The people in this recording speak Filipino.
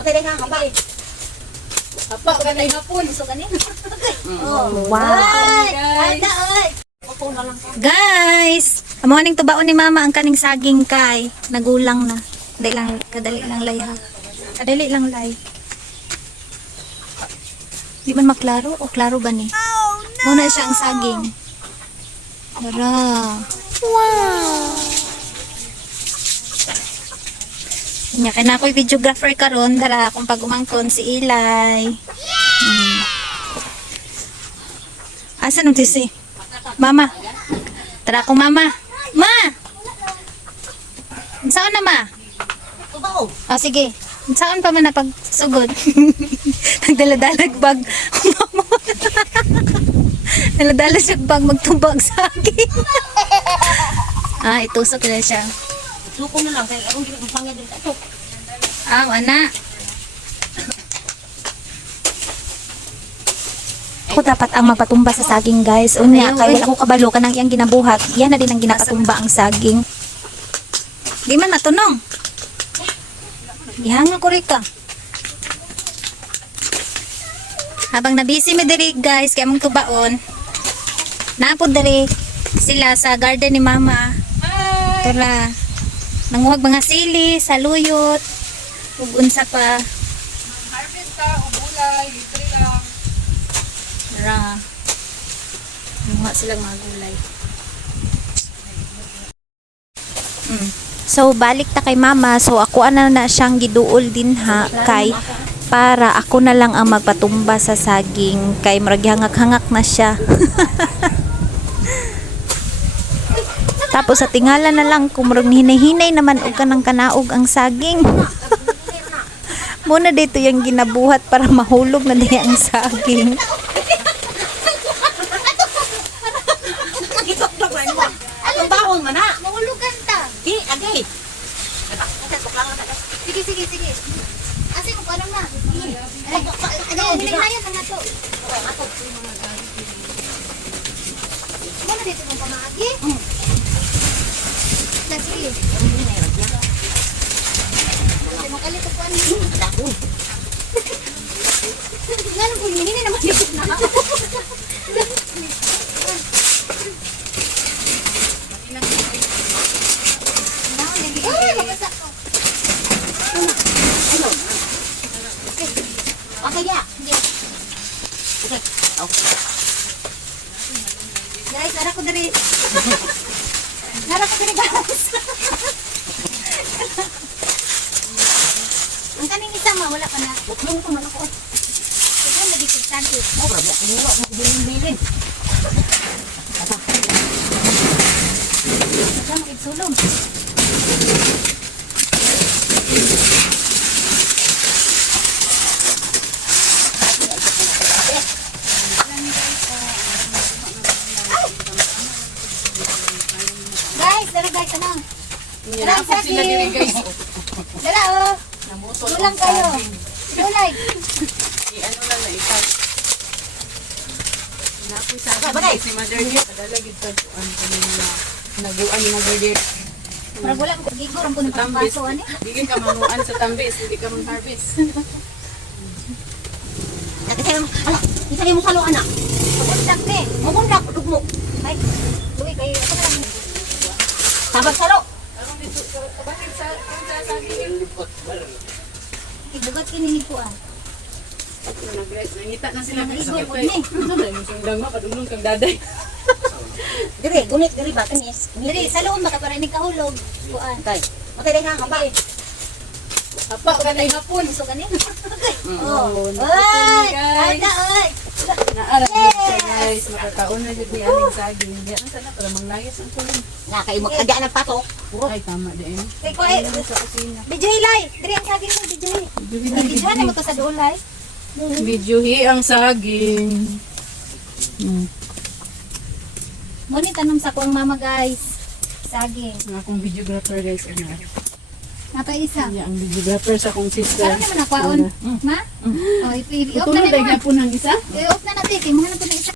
Okay, dai ka hapa. Hapa kanay hapon so kanin. Oh. Wow. Ada oi. Guys, amuning tubaon ni mama ang kaning saging kay nagulang na. Kadali lang lay ha. Kadali lang lay. Di man maklaro o klaro ba ni? Muna siya ang saging. Tara. Wow. Nya kay na ako'y videographer karon dara akong pagumangkon si Ilay. Asa nung tisi? Mama. Tara akong mama. Ma! Saan na ma? Tubaw. Ah, sige. Saan pa man na pagsugod? Nagdala-dalag bag. Mama. Dala-dala siya bag magtubag sa akin. Itusok na siya. Suko na lang kay akong pangya din tato. Ana. Ako dapat ang magpatumba sa saging, guys. Unya, kaya wala ko kabalo ka ng iyang ginabuhat. Yan na din ang ginapatumba ang saging. Di man matunong. Gihanga ko rin ka. Habang nabisi mi diri, guys, kaya mong tubaon. Napod diri sila sa garden ni mama. Tara. Nanguhag mga sili, saluyot, ug unsa pa. Harvest ka o gulay, litre lang. Tara. Nanguha silang mga gulay. So balik ta kay mama, so ako na siyang giduol din ha kay para ako na lang ang magpatumba sa saging kay murag hangak-hangak na siya. Tapos sa tingala na lang kung murag hinay-hinay naman og kanang kanaog ang saging. Muna dito yung ginabuhat para mahulog na diya ang saging. Gitok-tok man mo. Atong bawon man ha. Mahulugan ta. Di agay. Sige. Asa ko parang na. Ano, hinay-hinayan na to. Muna dito mong pamagi. Sige. Makalit ako ano. Dako. Ngayon kung hindi naman likod na ako. Okay ya. Okay. Guys, ara ko diri. Ara ko diri guys. Ang kaning isa ma wala pa na. Buklong ko man ako. Sige na dikit tanto. Oh, bravo. Kuno mo bilin-bilin. Sa mo itsulong. Guys, dara guys ano? Dara sila diri guys. Dala oh. Tulang kayo. Tulay. Ano lang na ikaw. Napoy sa akin si Mother Dear. Kadala gid sa kuan kanina. Naguan ni Mother Dear. Para wala ko gigor ang punong Tambis. paso ani. Dili ka manuan sa tambis, dili ka mag-harvest. Isa mo kalo anak. Pagpuntak ni. Mabundak dugmo. Ay. Luwi kayo ako na lang. Sabag salo. Aron dito bakit sa saging. Ibugat kini kuan. Nangita na sila Mga sa igor kay. ni. Ano dai mo sing dagma padulong kang daday. Dire, gunit diri ba kanis? Diri sa loob baka para ni kahulog. Kuan. Okay. Okay, dai ka hapa. Hapa kanay hapon. So kanin. Oh, Oy! guys. Ada oy. Naara siya guys, makakaon na jud ni aning saging. Di ang sana para manglayas ang tulong. Na kay mo agya ng pato. Ay tama din. Kay ko ay Sa kusina. Video hilay. Diri ang saging mo video. Video na mo to sa dulay. Videohi ang saging. Mo ni tanom sa kuang mama guys. Saging. Ang akong videographer guys. Ano? Napa isa. Ang videographer sa akong sister. Karon naman nakwaon. Ma? Oh, i-off na Tutulog na ay naman. gapon ang isa. I-off na natin. Kaya mga na po na isa.